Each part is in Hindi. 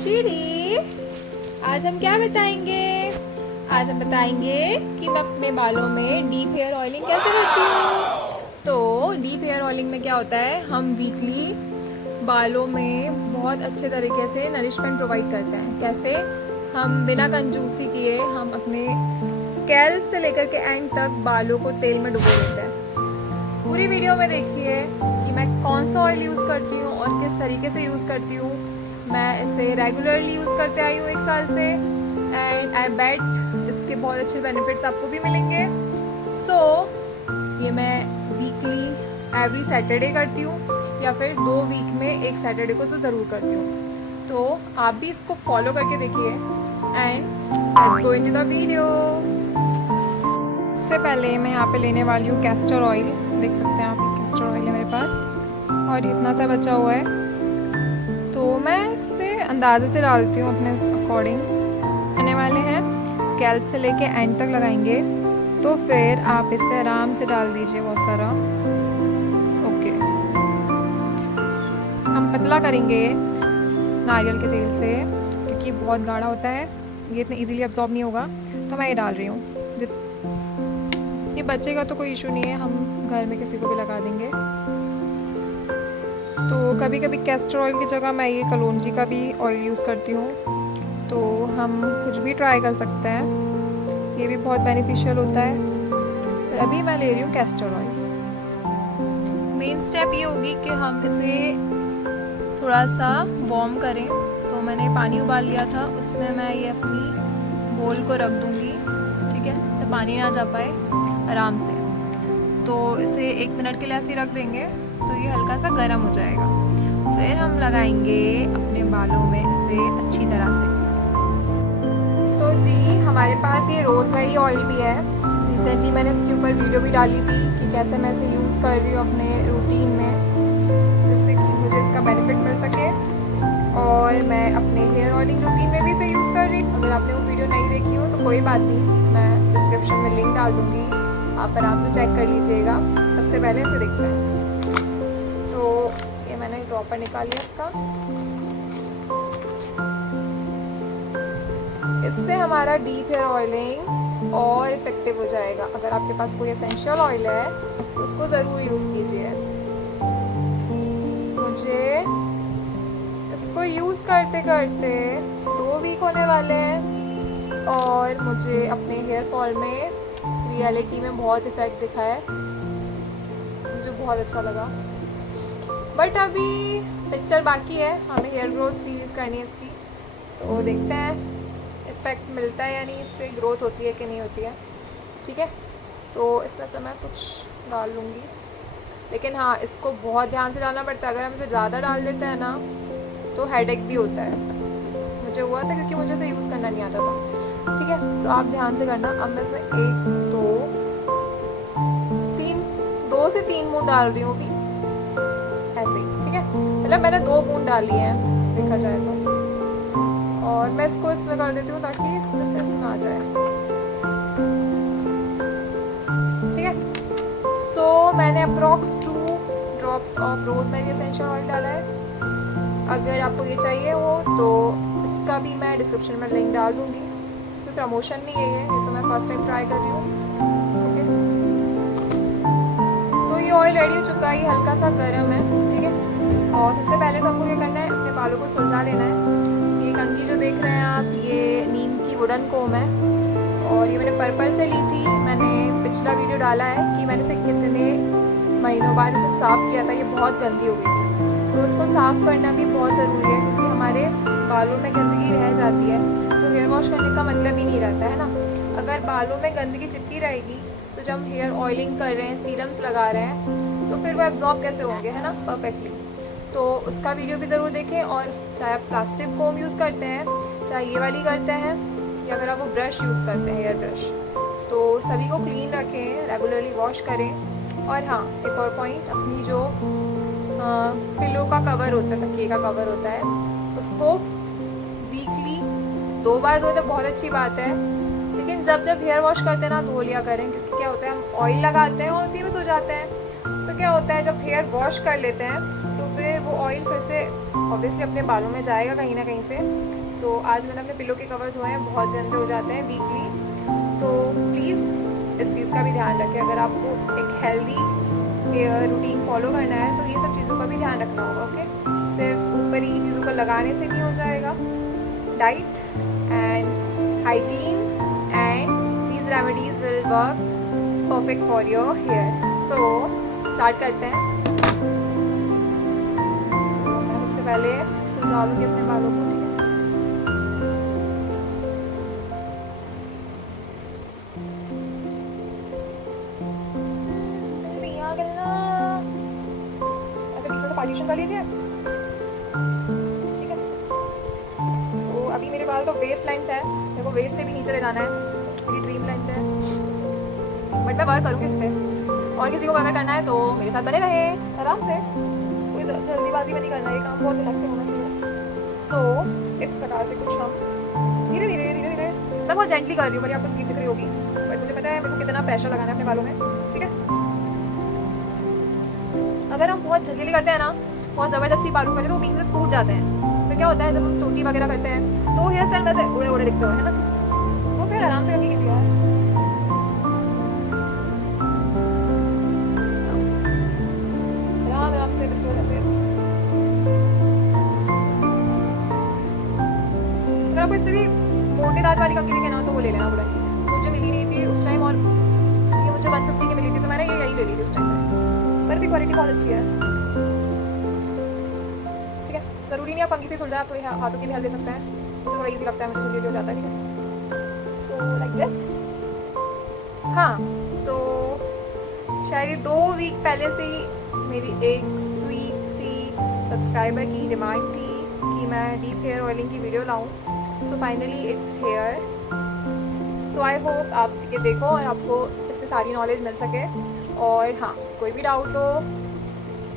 शीरी, आज हम क्या बताएंगे? आज हम बताएंगे कि मैं अपने बालों में डीप हेयर ऑयलिंग कैसे करती हूँ। तो डीप हेयर ऑयलिंग में क्या होता है, हम वीकली बालों में बहुत अच्छे तरीके से नरिशमेंट प्रोवाइड करते हैं। कैसे? हम बिना कंजूसी किए हम अपने स्कैल्प से लेकर के एंड तक बालों को तेल में डुबो देते हैं। पूरी वीडियो में देखिए कि मैं कौन सा ऑयल यूज़ करती हूँ और किस तरीके से यूज़ करती हूँ। मैं इसे रेगुलरली यूज़ करते आई हूँ 1 साल से, एंड आई बेट इसके बहुत अच्छे बेनिफिट्स आपको भी मिलेंगे। सो ये मैं वीकली एवरी सैटरडे करती हूँ, या फिर 2 वीक में 1 सैटरडे को तो ज़रूर करती हूँ। तो आप भी इसको फॉलो करके देखिए and let's go into the video. सबसे पहले मैं यहाँ पे लेने वाली हूँ कैस्टर ऑयल। देख सकते हैं आप, कैस्टर ऑयल है मेरे पास और इतना सा बचा हुआ है। तो मैं इसे अंदाजे से डालती हूँ अपने अकॉर्डिंग। आने वाले हैं स्कैल्प से लेके एंड तक लगाएंगे, तो फिर आप इसे आराम से डाल दीजिए बहुत सारा। ओके, हम पतला करेंगे नारियल के तेल से, क्योंकि बहुत गाढ़ा होता है, ये इतने इजीली अब्जॉर्ब नहीं होगा। तो मैं ये डाल रही हूँ। ये बचेगा तो कोई इशू नहीं है, हम घर में किसी को भी लगा देंगे। तो कभी कभी कैस्टर ऑयल की जगह मैं ये कलौंजी का भी ऑयल यूज़ करती हूँ। तो हम कुछ भी ट्राई कर सकते हैं, ये भी बहुत बेनिफिशियल होता है। पर अभी मैं ले रही हूँ कैस्टर ऑयल। मेन स्टेप ये होगी कि हम इसे थोड़ा सा वार्म करें। तो मैंने पानी उबाल लिया था, उसमें मैं ये अपनी बोल को रख दूँगी। ठीक है, इससे पानी ना जा पाए आराम से। तो इसे 1 मिनट के लिए ऐसे ही रख देंगे, तो ये हल्का सा गर्म हो जाएगा। फिर हम लगाएंगे अपने बालों में इसे अच्छी तरह से। तो जी, हमारे पास ये रोज़मेरी ऑयल भी है। रिसेंटली मैंने इसके ऊपर वीडियो भी डाली थी कि कैसे मैं इसे यूज़ कर रही हूँ अपने रूटीन में, जिससे कि मुझे इसका बेनिफिट मिल सके। और मैं अपने हेयर ऑयलिंग रूटीन में भी इसे यूज़ कर रही हूँ। अगर आपने वो वीडियो नहीं देखी हो तो कोई बात नहीं, मैं डिस्क्रिप्शन में लिंक डाल दूँगी, आप आराम से चेक कर लीजिएगा। सबसे पहले इसे देखते हैं। तो ये मैंने ड्रॉपर निकाल लिया इसका। इससे हमारा डीप हेयर ऑयलिंग और इफेक्टिव हो जाएगा। अगर आपके पास कोई एसेंशियल ऑयल है तो उसको ज़रूर यूज़ कीजिए। मुझे इसको यूज़ करते करते 2 वीक होने वाले हैं, और मुझे अपने हेयर फॉल में रियलिटी में बहुत इफ़ेक्ट दिखा है। मुझे बहुत अच्छा लगा। बट अभी पिक्चर बाकी है, हमें हेयर ग्रोथ सीरीज़ करनी है इसकी। तो देखते हैं इफ़ेक्ट मिलता है या नहीं, इससे ग्रोथ होती है कि नहीं होती है। ठीक है, तो इसमें से मैं कुछ डाल लूँगी, लेकिन हाँ, इसको बहुत ध्यान से डालना पड़ता है। अगर हम इसे ज़्यादा डाल देते हैं ना तो हेडेक भी होता है। मुझे हुआ था क्योंकि मुझे इसे यूज़ करना नहीं आता था। ठीक है, तो आप ध्यान से करना। अब मैं इसमें 1 2 3 2 से 3 बूंद डाल रही हूँ अभी, ऐसे ही। ठीक है, मतलब मैंने 2 बूंद डाली है देखा जाए तो। और मैं इसको इसमें कर देती हूँ ताकि इसमें से इसमें आ जाए। ठीक है, सो मैंने approx 2 drops of rosemary essential oil डाला है। अगर आपको ये चाहिए हो तो इसका भी मैं डिस्क्रिप्शन में लिंक डाल दूँगी। कोई प्रमोशन नहीं है ये तो मैं फर्स्ट टाइम ट्राई कर रही हूँ। ओके, तो ये ऑयल रेडी हो चुका है, ये हल्का सा गर्म है। ठीक है, और सबसे पहले तो हमको क्या करना है, अपने बालों को सुलझा लेना है। ये कंघी जो देख रहे हैं आप, ये नीम की वुडन कोम है, और ये मैंने पर्पल से ली थी। मैंने पिछला वीडियो डाला है कि मैंने इसे कितने महीनों बाद इसे साफ़ किया था। ये बहुत गंदी हो गई थी, तो उसको साफ़ करना भी बहुत ज़रूरी है, क्योंकि हमारे बालों में गंदगी रह जाती है तो हेयर वॉश करने का मतलब ही नहीं रहता है ना। अगर बालों में गंदगी चिपकी रहेगी तो जब हम हेयर ऑयलिंग कर रहे हैं, सीरम्स लगा रहे हैं, तो फिर वो एब्जॉर्ब कैसे होंगे, है ना, परफेक्टली। तो उसका वीडियो भी ज़रूर देखें। और चाहे आप प्लास्टिक कोम यूज़ करते हैं, चाहे ये वाली करते हैं, या फिर आप वो ब्रश यूज़ करते हैं, हेयर ब्रश, तो सभी को क्लीन रखें, रेगुलरली वॉश करें। और हाँ, एक और पॉइंट, अपनी जो पिलो का कवर होता है, तकिए का कवर होता है, उसको वीकली 2 बार धोए तो बहुत अच्छी बात है, लेकिन जब जब हेयर वॉश करते हैं ना धो लिया करें। क्योंकि क्या होता है, हम ऑयल लगाते हैं और उसी में सो जाते हैं। तो क्या होता है, जब हेयर वॉश कर लेते हैं तो फिर वो ऑयल फिर से ऑब्वियसली अपने बालों में जाएगा कहीं ना कहीं से। तो आज मैंने अपने पिलो के कवर धोए हैं, बहुत गंदे हो जाते हैं वीकली। तो प्लीज़ इस चीज़ का भी ध्यान रखें। अगर आपको एक हेल्दी रूटीन फॉलो करना है तो ये सब चीज़ों का भी ध्यान रखना होगा। ओके, सिर्फ ऊपरी चीज़ों को लगाने से नहीं हो जाएगा। Diet and hygiene and these remedies will work perfect for your hair. So start करते हैं। तो मैं सबसे पहले सुलझा लूँगी अपने बालों को, ठीक है। लिया गया, ऐसे पीछे से पार्टीशन कर लीजिए, ठीक है। तो अभी मेरे बाल तो वेस्ट लेंथ है, मेरे को वेस्ट से भी नीचे ले जाना है, मेरी ड्रीम लेंथ है, बट मैं वर्क करूँगी इस पर। और किसी को अगर करना है तो मेरे साथ बने रहे आराम से, कोई जल्दीबाजी में नहीं करना, ये काम बहुत रिलैक्स से होना चाहिए। सो इस प्रकार से कुछ हम धीरे धीरे धीरे धीरे, मैं बहुत जेंटली कर रही हूँ, मेरी आपको स्पीड दिख रही होगी, बट मुझे पता है मेरे को कितना प्रेशर लगाना है अपने बालों में, ठीक है। अगर हम बहुत जल्दी करते हैं ना, बहुत ज़बरदस्ती बालों करते हैं तो वो बीच में टूट जाते हैं। फिर क्या होता है, जब हम चोटी वगैरह करते हैं तो हेयर स्टाइल वैसे उड़े उड़े दिखते हो, है ना। तो फिर आराम से करके कीजिए यार, आराम से, बिल्कुल ऐसे। अगर आपको इससे भी मोटे दांत वाली कंघी दिखे ना तो वो ले लेना बुलाई। मुझे मिली नहीं थी उस टाइम, और ये मुझे 150 की मिली थी, तो मैंने ये यही ले ली थी उस टाइम पर इसकी क्वालिटी बहुत अच्छी है, ठीक है। ज़रूरी नहीं आप कंघी से सुलझाए, आप थोड़ी हाथों की भी हेल्प ले सकते हैं, उससे थोड़ा ईजी लगता है, मुझे जल्दी हो जाता है, ठीक है। So like this. हाँ, तो शायद 2 वीक पहले से ही मेरी एक स्वीट सी सब्सक्राइबर की डिमांड थी कि मैं डीप हेयर ऑयलिंग की वीडियो लाऊं। So finally it's here. So I hope आप ये देखो और आपको इससे सारी नॉलेज मिल सके। और हाँ, कोई भी डाउट हो,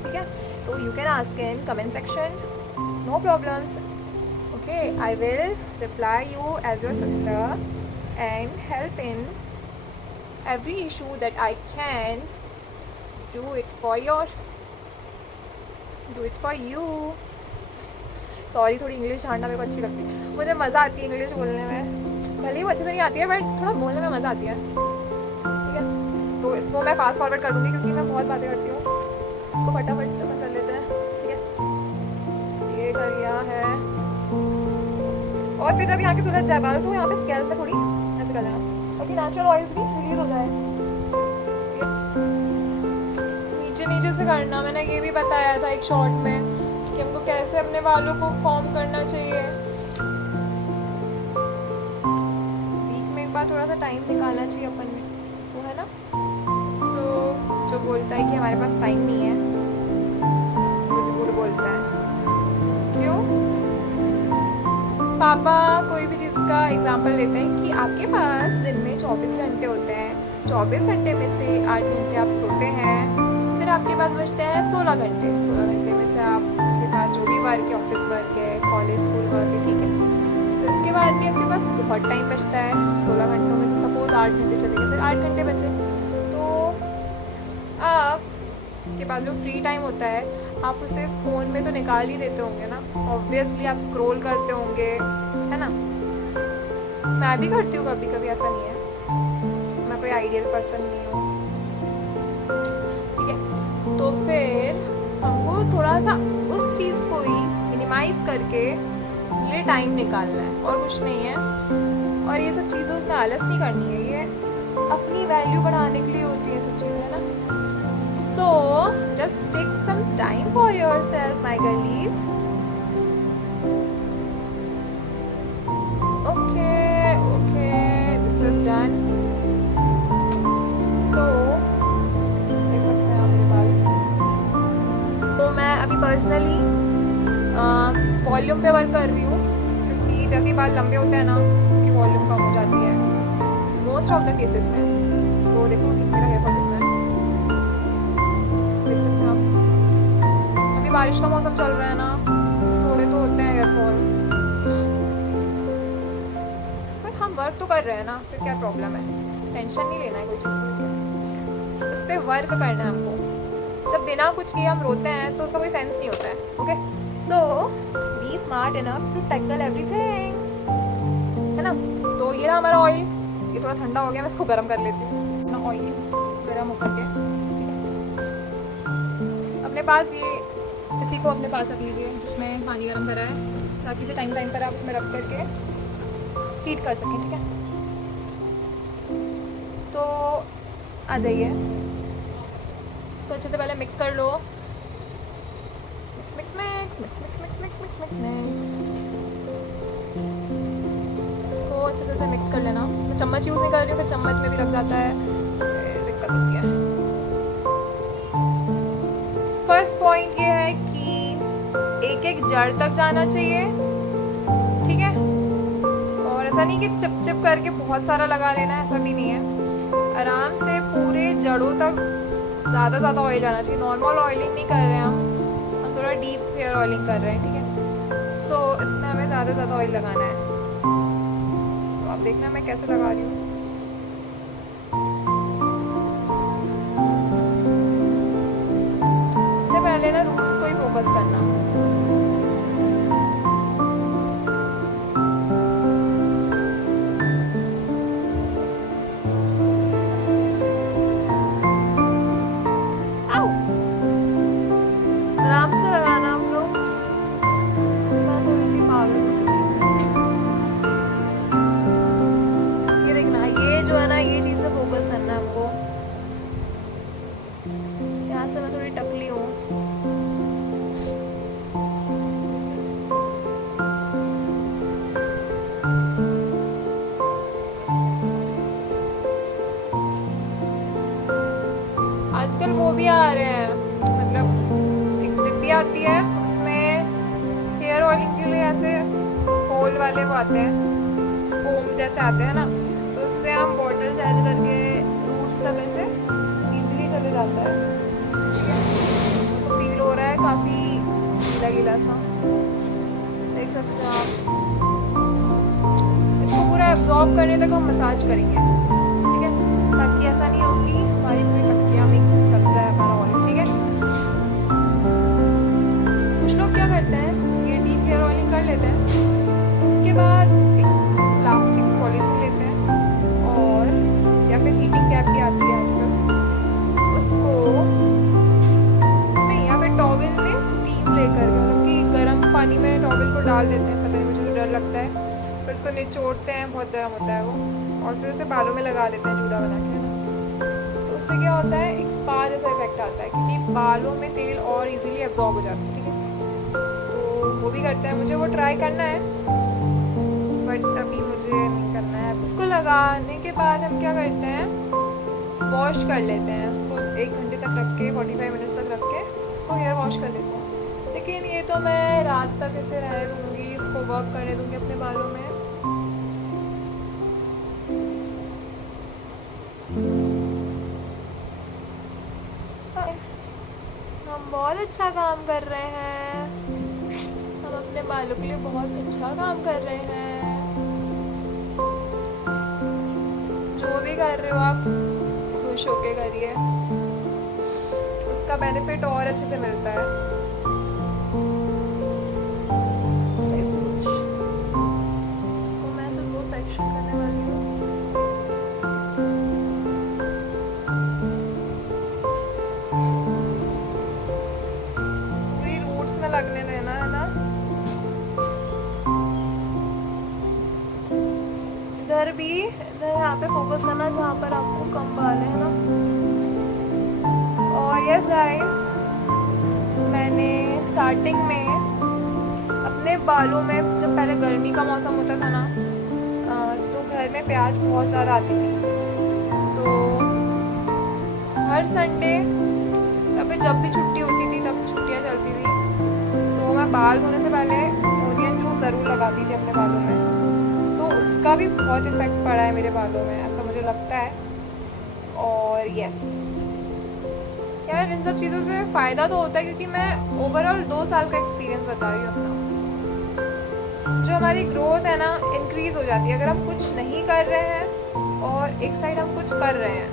ठीक है, तो you can ask in comment section, no problems. Okay, I will reply you as your sister and help in every issue that I can do it for you। Sorry, थोड़ी इंग्लिश झाड़ना मेरे को अच्छी लगती है, मुझे मज़ा आती है इंग्लिश बोलने में, भले ही वो अच्छे से नहीं आती है बट थोड़ा बोलने में मज़ा आती है, ठीक है। तो इसको मैं फास्ट फॉरवर्ड कर दूँगी क्योंकि मैं बहुत बातें करती हूँ, इसको फटाफट कर लेते हैं, ठीक है। ये कर लिया है, और फिर जब यहाँ के सूरज जाए बाल तो यहाँ पे स्कैल्प में थोड़ी ऐसे कर लेना ताकि नेचुरल ऑयल भी रिलीज हो जाए। नीचे नीचे से करना, मैंने ये भी बताया था एक शॉर्ट में कि हमको कैसे अपने बालों को फॉर्म करना चाहिए। वीक में एक बार थोड़ा सा टाइम निकालना चाहिए अपन में, वो है ना। सो जो बोलता है कि हमारे पास टाइम नहीं है वो झूठ बोलता है। क्यों? पापा कोई भी चीज़ का एग्जाम्पल लेते हैं कि आपके पास दिन में 24 घंटे होते हैं, 24 घंटे में से 8 घंटे आप सोते हैं, फिर आपके पास बचते हैं 16 घंटे। 16 घंटे में से आपके पास जो भी वर्क है, ऑफिस वर्क है, कॉलेज स्कूल वर्क है, ठीक है, तो इसके बाद भी आपके पास बहुत टाइम बचता है। 16 घंटों में से सपोज 8 घंटे चले गए, फिर 8 घंटे बचे, तो आपके पास जो फ्री टाइम होता है आप उसे फ़ोन में तो निकाल ही देते होंगे ना, ऑब्वियसली आप स्क्रॉल करते होंगे, है ना। मैं भी करती हूँ कभी कभी, ऐसा नहीं है, मैं कोई आइडियल पर्सन नहीं हूँ, ठीक है। तो फिर हमको थोड़ा सा उस चीज़ को ही मिनिमाइज करके लिए टाइम निकालना है और कुछ नहीं है। और ये सब चीज़ों में आलस नहीं करनी है, ये अपनी वैल्यू बढ़ाने के लिए होती है सब चीज़ें, है ना। So just take some time for yourself, my girlies. Okay, this is done. So देख सकते हैं आप मेरे बाल। तो मैं अभी पर्सनली वॉल्यूम पे वर्क कर रही हूँ, क्योंकि जैसे ही बाल लंबे होते हैं ना उसकी वॉल्यूम कम हो जाती है मोस्ट ऑफ द केसेस में। तो देखो मेरा हेयर फॉल कितना है, देख सकते हैं आप। अभी बारिश का मौसम चल रहा है ना, थोड़े तो होते हैं एयरफॉल, पर हम वर्क तो कर रहे हैं ना, फिर क्या प्रॉब्लम है। टेंशन नहीं लेना है कोई चीज़ के लिए, उस पर वर्क करना है हमको। जब बिना कुछ किए हम रोते हैं तो उसका कोई सेंस नहीं होता है। Okay, so be smart enough to tackle everything, है ना। तो ये रहा हमारा ऑयल, ये थोड़ा ठंडा हो गया, मैं इसको गर्म कर लेती हूँ ना, ऑयल गर्म होकर के। ठीक है, अपने पास ये, इसी को अपने पास रख लीजिए जिसमें पानी गर्म करा है, ताकि इसे टाइम टाइम पर आप इसमें रख करके हीट कर सकें। ठीक है, तो आ जाइए, इसको अच्छे से पहले मिक्स कर लो। Mix mix mix mix mix mix mix mix mix mix, इसको अच्छे से मिक्स कर लेना। मैं चम्मच यूज़ नहीं कर रही हूँ, फिर चम्मच में भी लग जाता है, दिक्कत होती है। फर्स्ट पॉइंट ये है कि एक एक जड़ तक जाना चाहिए। ठीक है, और ऐसा नहीं कि चिप चिप करके बहुत सारा लगा लेना है, ऐसा भी नहीं है। आराम से पूरे जड़ों तक ज़्यादा ऑयल जाना चाहिए। नॉर्मल ऑयलिंग नहीं कर रहे हैं हम थोड़ा डीप हेयर ऑयलिंग कर रहे हैं। ठीक है, सो इसमें हमें ज़्यादा ऑयल लगाना है। सो आप देखना मैं कैसे लगा रही हूँ। सबसे पहले ना रूट्स को ही फोकस करना। आराम से लगाना हम लोग, मैं थोड़ी सी पागल हूँ। ये देखना, ये जो है ना, ये चीज़ पे फोकस करना है हमको। यहाँ से मैं थोड़ी टकली हूँ, आजकल वो भी आ रहे हैं, मतलब एक डिब्बी आती है, उसमें हेयर ऑयलिंग के लिए ऐसे होल वाले वो आते हैं, फोम जैसे आते हैं ना, तो उससे हम बॉटल से ऐसे करके रूट्स तक ऐसे इजीली चले जाता है। ठीक है, तो फील हो रहा है काफ़ी गीला गीला सा, देख सकते हो आप। इसको पूरा एब्जॉर्ब करने तक हम मसाज करेंगे। ठीक है, ताकि ऐसा नहीं हो कि हमारी पूरी चक्कियाँ में लग जाए हमारा ऑयल। ठीक है, कुछ लोग क्या करते हैं, ये डीप हेयर ऑयलिंग कर लेते हैं, उसके बाद एक प्लास्टिक पॉलीथीन लेते हैं, और या फिर हीटिंग कैप भी आती है आजकल, उसको नहीं, या फिर टॉवल में स्टीम लेकर, मतलब कि गर्म पानी में टॉवल को डाल देते हैं, पता नहीं मुझे तो डर लगता है, फिर उसको निचोड़ते हैं, बहुत गर्म होता है वो, और फिर उसे बालों में लगा लेते हैं जूड़ा बना के, है ना। तो उससे क्या होता है, एक स्पा जैसा इफेक्ट आता है, क्योंकि बालों में तेल और इजीली एब्जॉर्ब हो जाता है। ठीक है, तो वो भी करते हैं, मुझे वो ट्राई करना है, बट अभी मुझे नहीं करना है। उसको लगाने के बाद हम क्या करते हैं, वॉश कर लेते हैं उसको, 1 घंटे तक रख के, 45 मिनट तक रख के उसको हेयर वॉश कर लेते हैं। लेकिन ये तो मैं रात तक ऐसे रहने दूँगी, इसको वर्क करने दूँगी अपने बालों में। हम बहुत अच्छा काम कर रहे हैं, हम अपने बालों के लिए बहुत अच्छा काम कर रहे हैं। जो भी कर रहे हो आप खुश होके करिए, उसका बेनिफिट और अच्छे से मिलता है। इसको मैं ऐसे 2 सेक्शन करने वाली हूँ। पूरी रूट्स में लगने देना है ना। इधर भी, इधर यहाँ पे फोकस करना जहाँ पर आपको कम बाल है ना। और यस गाइस, मैंने स्टार्टिंग में अपने बालों में, जब पहले गर्मी का मौसम होता था ना, तो घर में प्याज बहुत ज़्यादा आती थी, तो हर संडे या फिर जब भी छुट्टी होती थी, तब छुट्टियाँ चलती थी, तो मैं बाल धोने से पहले ओनियन जूस ज़रूर लगाती थी अपने बालों में। तो उसका भी बहुत इफ़ेक्ट पड़ा है मेरे बालों में, ऐसा मुझे लगता है। और यस यार, इन सब चीज़ों से फ़ायदा तो होता है, क्योंकि मैं ओवरऑल 2 साल का एक्सपीरियंस बता रही हूँ अपना। जो हमारी ग्रोथ है ना, इंक्रीज़ हो जाती है अगर हम कुछ नहीं कर रहे हैं और एक साइड हम कुछ कर रहे हैं,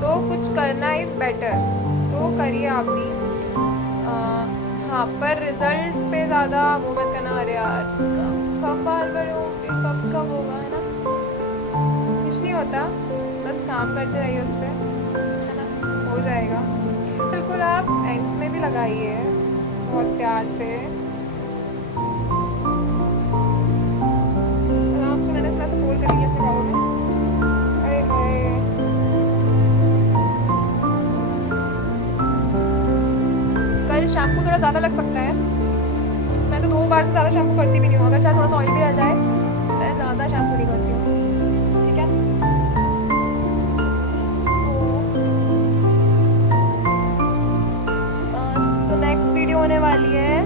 तो कुछ करना इज़ बेटर। तो करिए आप भी। हाँ, पर रिजल्ट्स पे ज़्यादा वो मत करना, अरे यार कब बाल बड़े होंगे, कब कब होगा, है ना। कुछ नहीं होता, बस काम करते रहिए उस पर, है ना, हो जाएगा। बिल्कुल, आप एंड्स में भी लगाइए बहुत प्यार से, आराम से। मैंने इसमें से फोल्ड कर लिया अपने बालों में। अरे हाय, कल शैम्पू थोड़ा ज़्यादा लग सकता है। मैं तो 2 बार से ज़्यादा शैम्पू करती भी नहीं हूँ, अगर चाहे थोड़ा सा ऑयल भी रह जाए मैं ज़्यादा शैम्पू नहीं करती हूँ, ठीक है। तो नेक्स्ट वीडियो होने वाली है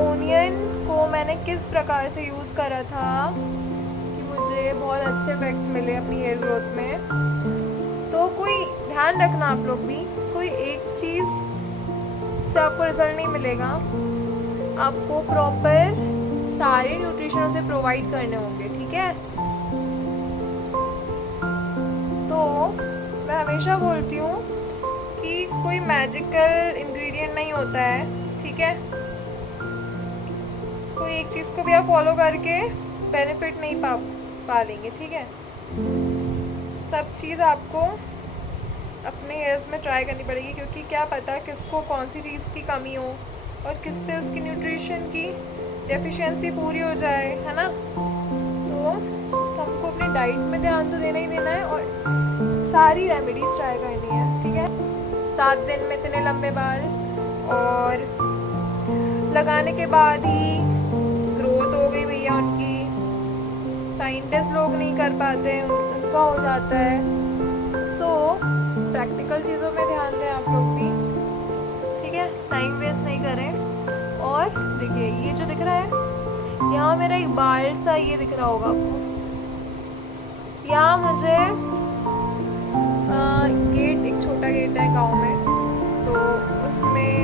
ओनियन को मैंने किस प्रकार से यूज़ करा था कि मुझे बहुत अच्छे इफेक्ट्स मिले अपनी हेयर ग्रोथ में। तो कोई ध्यान रखना आप लोग भी, कोई एक चीज़ से आपको रिजल्ट नहीं मिलेगा, आपको प्रॉपर सारे न्यूट्रिशन उसे प्रोवाइड करने होंगे, ठीक है। तो मैं हमेशा बोलती हूँ कि कोई मैजिकल इंग्रेडिएंट नहीं होता है, ठीक है। कोई एक चीज़ को भी आप फॉलो करके बेनिफिट नहीं पा लेंगे, ठीक है। सब चीज़ आपको अपने हेयर्स में ट्राई करनी पड़ेगी, क्योंकि क्या पता किसको कौन सी चीज़ की कमी हो और किससे उसकी न्यूट्रिशन की डेफिशिएंसी पूरी हो जाए, है ना। तो हमको अपनी डाइट में ध्यान तो देना ही देना है और सारी रेमेडीज ट्राई करनी है, ठीक है। 7 दिन में इतने लंबे बाल, और लगाने के बाद ही ग्रोथ हो गई भैया उनकी। साइंटिस्ट लोग नहीं कर पाते, उनका हो जाता है। सो प्रैक्टिकल चीज़ों में ध्यान दें आप लोग भी, ठीक है। टाइम वेस्ट नहीं करें। और देखिए ये जो दिख रहा है, यहाँ मेरा एक बाल सा ये दिख रहा होगा आपको, यहाँ मुझे गेट, एक छोटा गेट है गांव में, तो उसमें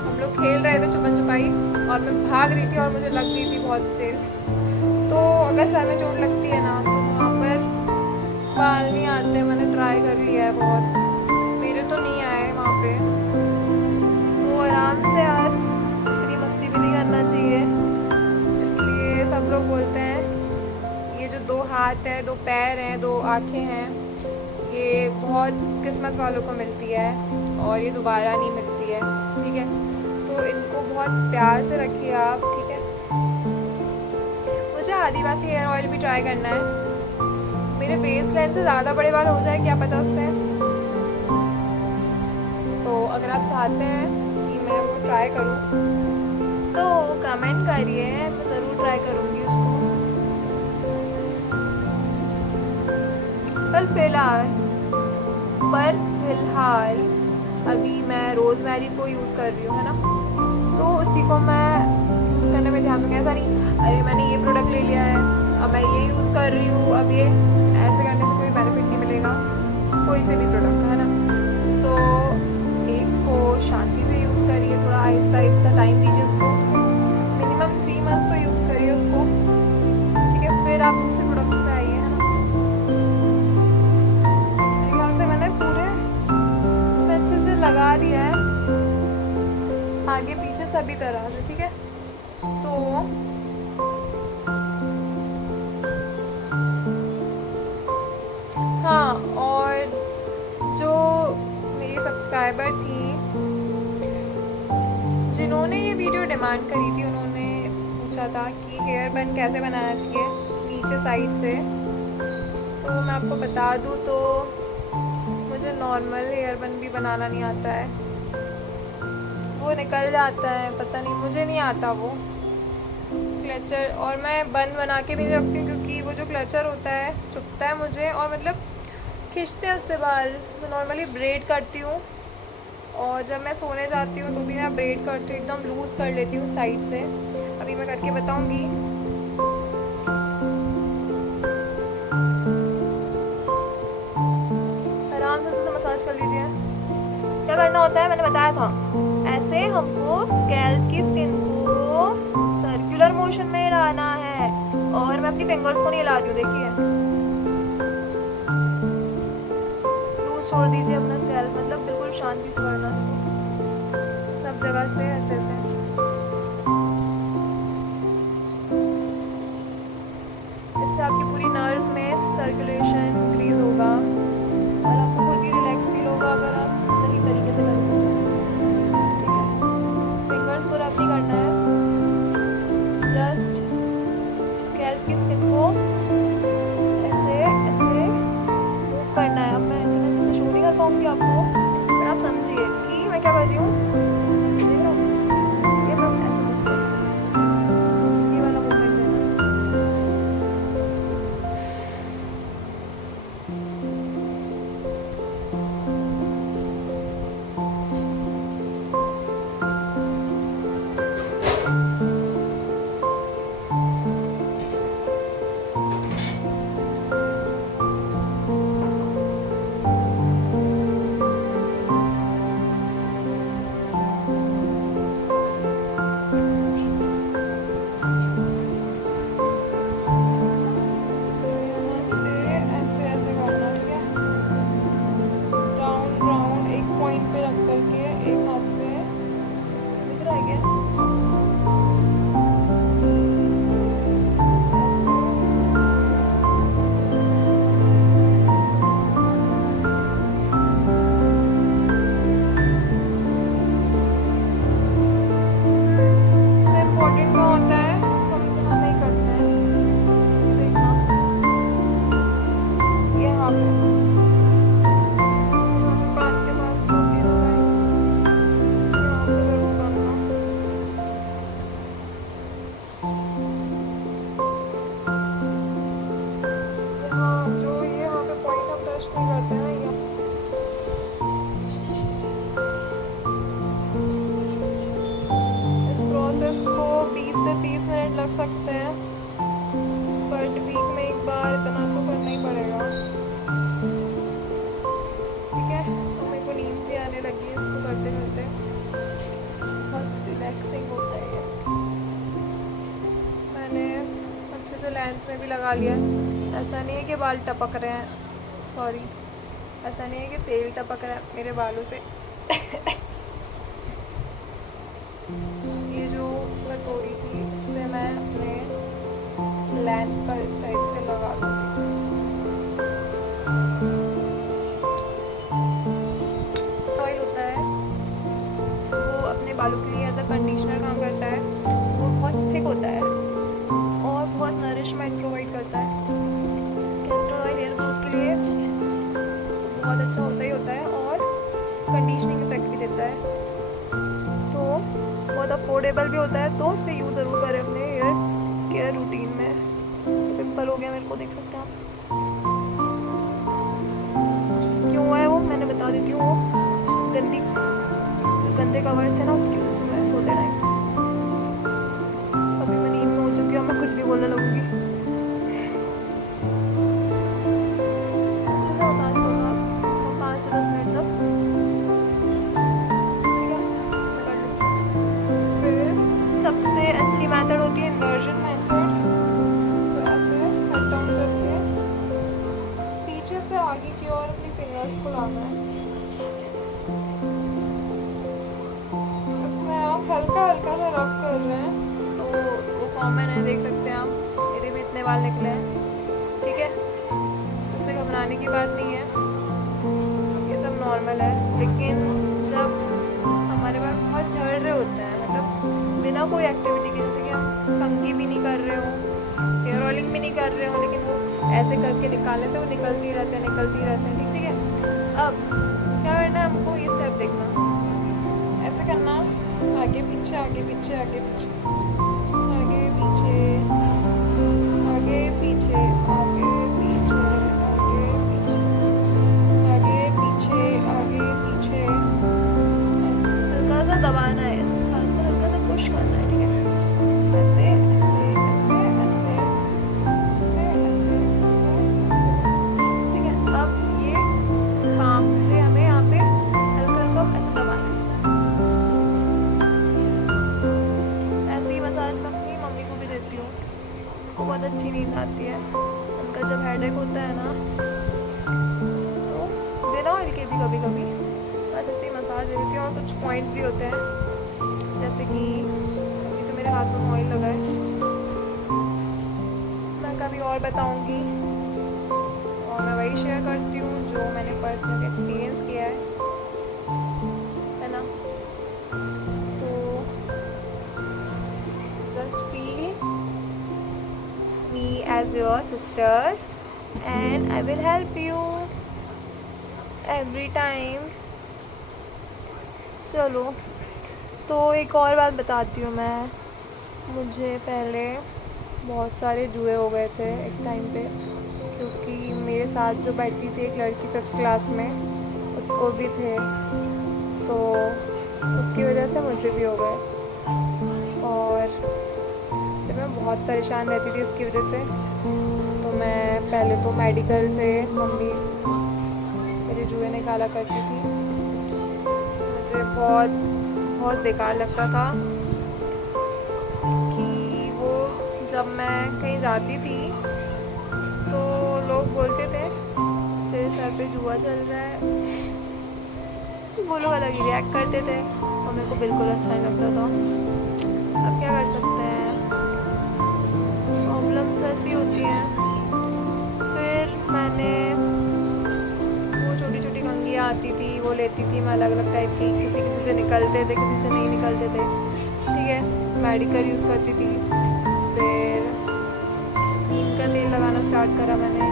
हम लोग खेल रहे थे छुपन छुपाई, और मैं भाग रही थी और मुझे लग गई थी बहुत तेज़। तो अगर सर में चोट लगती है ना, तो वहाँ पर बाल नहीं आते। मैंने ट्राई कर लिया है बहुत, मेरे तो नहीं आए वहाँ पे। तो आराम से यार, इतनी मस्ती भी नहीं करना चाहिए। इसलिए सब लोग बोलते हैं ये जो 2 हाथ है, 2 पैर हैं, 2 आँखें हैं, ये बहुत किस्मत वालों को मिलती है और ये दोबारा नहीं मिलती है, ठीक है। तो इनको बहुत प्यार से रखिए आप, ठीक है। मुझे आदिवासी हेयर ऑयल भी ट्राई करना है। मेरे वेस्ट लाइन से ज़्यादा बड़े बाल हो जाए, क्या पता उससे। तो अगर आप चाहते हैं कि मैं वो ट्राई करूँ तो कमेंट करिए, मैं ज़रूर ट्राई करूँगी उसको। पर फिलहाल अभी मैं रोज़मेरी को यूज़ कर रही हूँ, है ना। तो उसी को मैं यूज़ करने में ध्यान दूँगी। ऐसा नहीं अरे मैंने ये प्रोडक्ट ले लिया है, अब मैं ये यूज़ कर रही हूँ, अब ये ऐसे करने से कोई बेनिफिट नहीं मिलेगा कोई से भी प्रोडक्ट, है ना। सो एक को शांति से यूज़ करिए, थोड़ा आहिस्ता आहिस्ता टाइम दीजिए उसको, मिनिमम 3 मंथ तो यूज़ करिए उसको, ठीक है। फिर आप दूसरे प्रोडक्ट्स पे आइए, है ना। मेरे ख्याल से मैंने पूरे अच्छे से लगा दिया है, आगे पीछे सभी तरह से, ठीक है। तो हाँ, और जो मेरी सब्सक्राइबर थी जिन्होंने ये वीडियो डिमांड करी थी, उन्होंने पूछा था कि हेयर बन कैसे बनाना चाहिए नीचे साइड से। तो मैं आपको बता दूँ तो मुझे नॉर्मल हेयर बन भी बनाना नहीं आता है, वो निकल जाता है, पता नहीं, मुझे नहीं आता वो क्लचर। और मैं बन बना के भी नहीं रखती हूँ, क्योंकि वो जो क्लचर होता है चुभता है मुझे, और मतलब खींचते हैं उससे बाल। मैं नॉर्मली ब्रेड करती हूँ, और जब मैं सोने जाती हूँ तो भी मैं ब्रेड करती हूँ, एकदम लूज़ कर लेती हूँ साइड से। अभी मैं करके बताऊँगी। आराम से मसाज कर लीजिए। क्या करना होता है मैंने बताया था, ऐसे हमको स्कैल्प की स्किन को सर्कुलर मोशन में हिलाना है, और मैं अपनी फिंगर्स को नहीं हिला रही हूँ, देखिए छोड़ दीजिए अपना स्कैल्प, मतलब बिल्कुल शांति से करना इसको सब जगह से ऐसे ऐसे। इससे आपकी पूरी नर्व्स में सर्कुलेशन इंक्रीज होगा और आपको खुद ही रिलैक्स फील होगा अगर आप सही तरीके से करोगे तो। ठीक है, फिंगर्स को रब नहीं करना है, जस्ट स्कैल्प की स्किन को ऐसे ऐसे मूव करना है। अब मैं इतना अच्छे से शो नहीं कर पाऊंगी आपको, पर आप समझिए कि मैं क्या कर रही हूँ। देख रहा हूँ, ये मैं ऐसे मूव कर रही हूँ, ये वाला मूवमेंट देना है। लग सकते हैं, बट वीक में एक बार इतना तो करना ही पड़ेगा। ठीक है, तो मेरे को नींद भी आने लगी है इसको करते करते, बहुत रिलैक्सिंग होता है ये। मैंने अच्छे से लेंथ में भी लगा लिया, ऐसा नहीं है कि बाल टपक रहे हैं, सॉरी, ऐसा नहीं है कि तेल टपक रहा है मेरे बालों से। ये जो कटोरी थी इससे मैं अपने लेंथ पर इस टाइप से लगा दूँगी। ऑयल होता है वो अपने बालों के लिए एज अ कंडीशनर काम करता है, वो बहुत थिक होता है और बहुत नरिशमेंट प्रोवाइड करता है। कैस्टर ऑयल हेयर ग्रोथ के लिए बहुत अच्छा होता ही होता है और कंडीशनिंग इफेक्ट भी देता है, तो बहुत अफोर्डेबल भी होता है, तो इसे यूज़ ज़रूर करें अपने हेयर केयर रूटीन में। पिंपल हो गया मेरे को, देख सकते हैं आप, क्यों हुआ है वो मैंने बता देती हूँ। वो जो गंदे कवर थे ना उसकी वजह से मैं सोते टाइम, अभी मैं नींद में हो चुकी हूँ, मैं कुछ भी बोलने लगूंगी। अच्छे से मसाज करो आप इसको 5 से 10 मिनट तक। ठीक है, मैं कर लेती हूँ। फिर सबसे अच्छी मेथड होती है इन्वर्जन मेथड, तो ऐसे हेड डाउन करके पीछे से आगे की ओर अपनी फिंगर्स को लाना है। इसमें आप हल्का हल्का सा रब कर रहे हैं, तो वो कॉमन है, देख सकते हैं आप, मेरे भी इतने बाल निकले हैं। ठीक है, उससे घबराने की बात नहीं है, ये सब नॉर्मल है। लेकिन जब हमारे बाल बहुत झड़ रहे होते हैं, मतलब बिना कोई एक्टिविटी के, जैसे कि हम कंघी भी नहीं कर रहे हो, हेयर ऑयलिंग भी नहीं कर रहे हो, लेकिन वो ऐसे करके निकालने से वो निकलती रहते हैं। ठीक है, अब क्या करना है हमको, ये स्टेप देखना, ऐसे करना, आगे पीछे आगे पीछे आगे पीछे आगे पीछे आगे पीछे आगे पीछे आगे पीछे आगे पीछे, हल्का सा दबाना है, इस हाथ से हल्का सा पुश करना है। ठीक है, ऐसे ऐसे ऐसे ऐसे ऐसे ऐसे ऐसे। ठीक है, अब ये इस पाम से हमें यहाँ पे हल्का हल्का ऐसे दबाना है। ऐसी ही मसाज मैं अपनी मम्मी को भी देती हूँ, उनको बहुत अच्छी नींद आती है। उनका जब हेडेक होता है ना, तो बिना ऑयल के भी कभी कभी बस ऐसे ही मसाज दे देती हूँ। और कुछ पॉइंट्स भी होते हैं, जैसे कि अभी तो मेरे हाथों में ऑयल लगा है, मैं कभी और बताऊँगी। और मैं वही शेयर करती हूँ जो मैंने पर्सनल एक्सपीरियंस किया है ना। तो just feel me as your sister and I will help you every time. चलो, तो एक और बात बताती हूँ मैं। मुझे पहले बहुत सारे जुए हो गए थे एक टाइम पे, क्योंकि मेरे साथ जो बैठती थी एक लड़की 5th क्लास में, उसको भी थे, तो उसकी वजह से मुझे भी हो गए। और फिर मैं बहुत परेशान रहती थी उसकी वजह से। तो मैं पहले तो मेडिकल से मम्मी मेरे जुए निकाला करती थी। मुझे बहुत बहुत बेकार लगता था कि वो, जब मैं कहीं जाती थी तो लोग बोलते थे तेरे सर पे जुआ चल रहा है, वो लोग अलग ही रिएक्ट करते थे और मेरे को बिल्कुल अच्छा नहीं लगता था। अब क्या कर सकते हैं, प्रॉब्लम्स ऐसी होती हैं। फिर मैंने वो छोटी छोटी कंघियाँ आती थी, वो लेती थी मैं अलग अलग टाइप की, किसी किसी से निकलते थे, किसी से नहीं निकलते थे, ठीक है। मेडिकल यूज़ करती थी। फिर नीम का तेल लगाना स्टार्ट करा मैंने,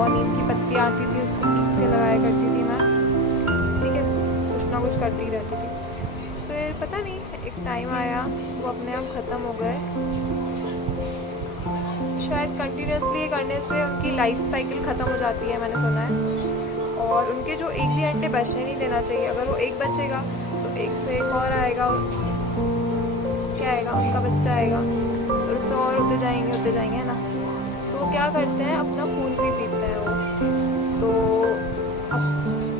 और नीम की पत्ती आती थी उसको पीस के लगाया करती थी मैं, ठीक है। कुछ ना कुछ करती रहती थी। फिर पता नहीं एक टाइम आया वो अपने आप ख़त्म हो गए। शायद कंटिन्यूसली करने से उनकी लाइफ साइकिल ख़त्म हो जाती है, मैंने सुना है। और उनके जो एक भी अंडे बचने नहीं देना चाहिए। अगर वो एक बचेगा तो एक से एक और आएगा, क्या आएगा, उनका बच्चा आएगा, और उससे और होते जाएंगे, है ना। तो वो क्या करते हैं, अपना खून भी पीते हैं वो। तो अब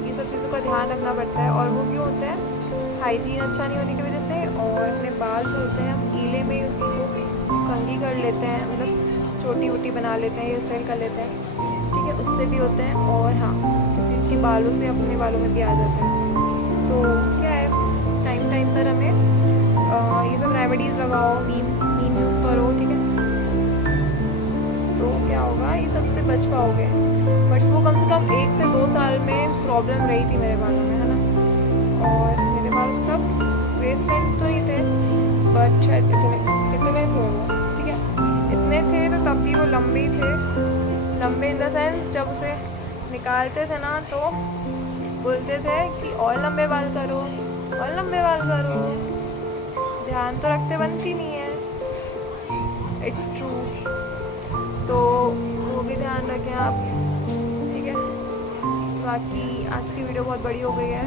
ये सब चीज़ों का ध्यान रखना पड़ता है। और वो क्यों होता है, हाइजीन अच्छा नहीं होने की वजह से। और अपने बाल जो होते हैं हम गीले में ही उसको कंघी कर लेते हैं, मतलब छोटी वोटी बना लेते हैं, हेयर स्टाइल कर लेते हैं, ठीक है, उससे भी होते हैं। और हाँ, किसी के बालों से अपने बालों में भी आ जाते हैं। तो क्या है, टाइम टाइम पर हमें ये सब रेमेडीज़ लगाओ, नीम यूज़ करो, ठीक है। तो क्या होगा, ये सबसे बच पाओगे। बट वो कम से कम 1 से 2 साल में प्रॉब्लम रही थी मेरे बालों में, है ना। और मेरे बाल तब वेस्ट लेंथ तो नहीं थे, बट शायद इतने थे वो, ठीक है, इतने थे। तो तब भी वो लंबे ही थे, लंबे इन द सेंस जब उसे निकालते थे ना तो बोलते थे कि और लंबे बाल करो, और लंबे बाल करो। ध्यान तो रखते बनती नहीं है, इट्स ट्रू। तो वो भी ध्यान रखें आप, ठीक है। बाकी आज की वीडियो बहुत बड़ी हो गई है।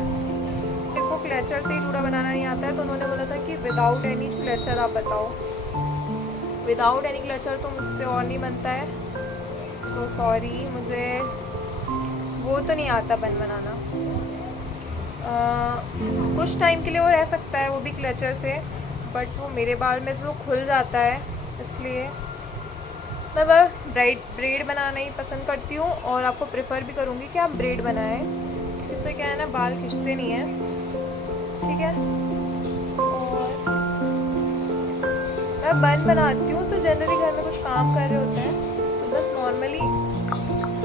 देखो, क्लेचर से ही जूड़ा बनाना नहीं आता है, तो उन्होंने बोला था कि विदाउट एनी क्लेचर आप बताओ। विदाउट एनी क्लेचर तो मुझसे और नहीं बनता है, सो सॉरी, मुझे वो तो नहीं आता बन बनाना। कुछ टाइम के लिए वो रह सकता है, वो भी क्लेचर से, बट वो मेरे बाल में तो खुल जाता है, इसलिए मैं बस ब्रेड बनाना ही पसंद करती हूँ। और आपको प्रेफर भी करूँगी कि आप ब्रेड बनाएं, इससे क्या है ना, बाल खिंचते नहीं हैं, ठीक है। और मैं बन बनाती हूँ तो जनरली घर में कुछ काम कर रहे होते हैं तो बस नॉर्मली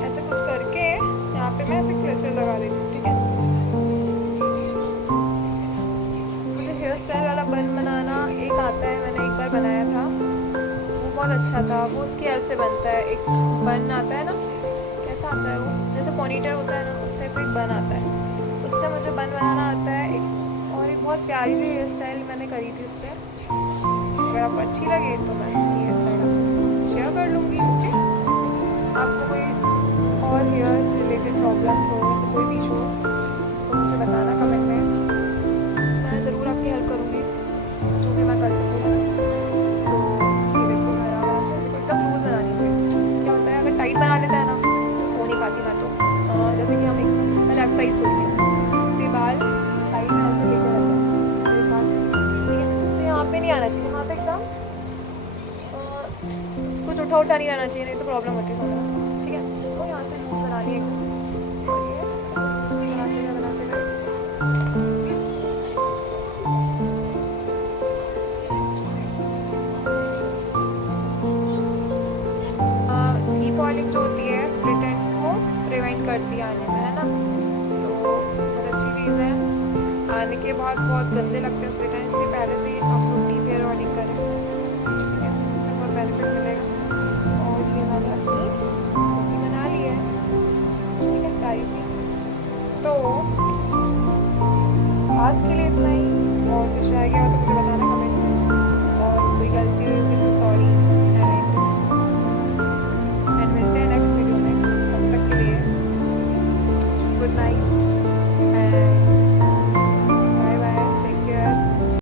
ऐसे कुछ करके यहाँ पे मैं ऐसे क्लेचर लगा देती हूँ, ठीक है। मुझे हेयर स्टाइल वाला बन बनाना एक आता है, मैंने एक बार बनाया था, वो बहुत अच्छा था। वो उसकी हेल्प से बनता है, एक बन आता है ना, कैसा आता है वो, जैसे पोनीटेल होता है ना, उस टाइप का एक बन आता है, उससे मुझे बन बनाना आता है। और एक बहुत प्यारी सी हेयर स्टाइल मैंने करी थी उससे। अगर आपको अच्छी लगे तो मैं इसकी हेयर स्टाइल आपसे शेयर कर लूँगी, ओके। आपको कोई और हेयर रिलेटेड प्रॉब्लम्स हो, कोई भी इशू हो तो मुझे बताना कमेंट में, मैं ज़रूर आपकी हेल्प करूँगी जो भी मैं कर सकूँ, है ना। सो ये देखो, मेरा से देखो एकदम लूज़ बनानी है। क्या होता है, अगर टाइट बना लेता है ना तो सो नहीं पाती मैं तो। जैसे कि मैं लेफ्ट साइड सोती हूँ, तो बाल साइड में ऐसे लेके रहते हैं मेरे साथ, ठीक है। तो यहाँ पे नहीं आना चाहिए, यहाँ पे एकदम कुछ उठा नहीं रहना चाहिए, नहीं तो प्रॉब्लम होती है सोने में, ठीक है। तो यहाँ से लूज़ बनानी है एकदम, और ये लूज़ नहीं बनाते ऑयलिंग जो होती है स्प्लिट एंड्स को प्रिवेंट करती है आने में, है ना। तो बहुत अच्छी चीज़ है। आने के बाद बहुत गंदे लगते हैं स्प्लिट एंड्स, इसलिए पहले से ही आप लोग डीप हेयर ऑयलिंग करें, ठीक है, इससे बहुत बेनिफिट मिलेगा। और ये मैंने अपनी सब्जी बना ली है, ठीक है, प्यारी सी। तो आज के लिए इतना ही, और कुछ रह गया हो तो मुझे बता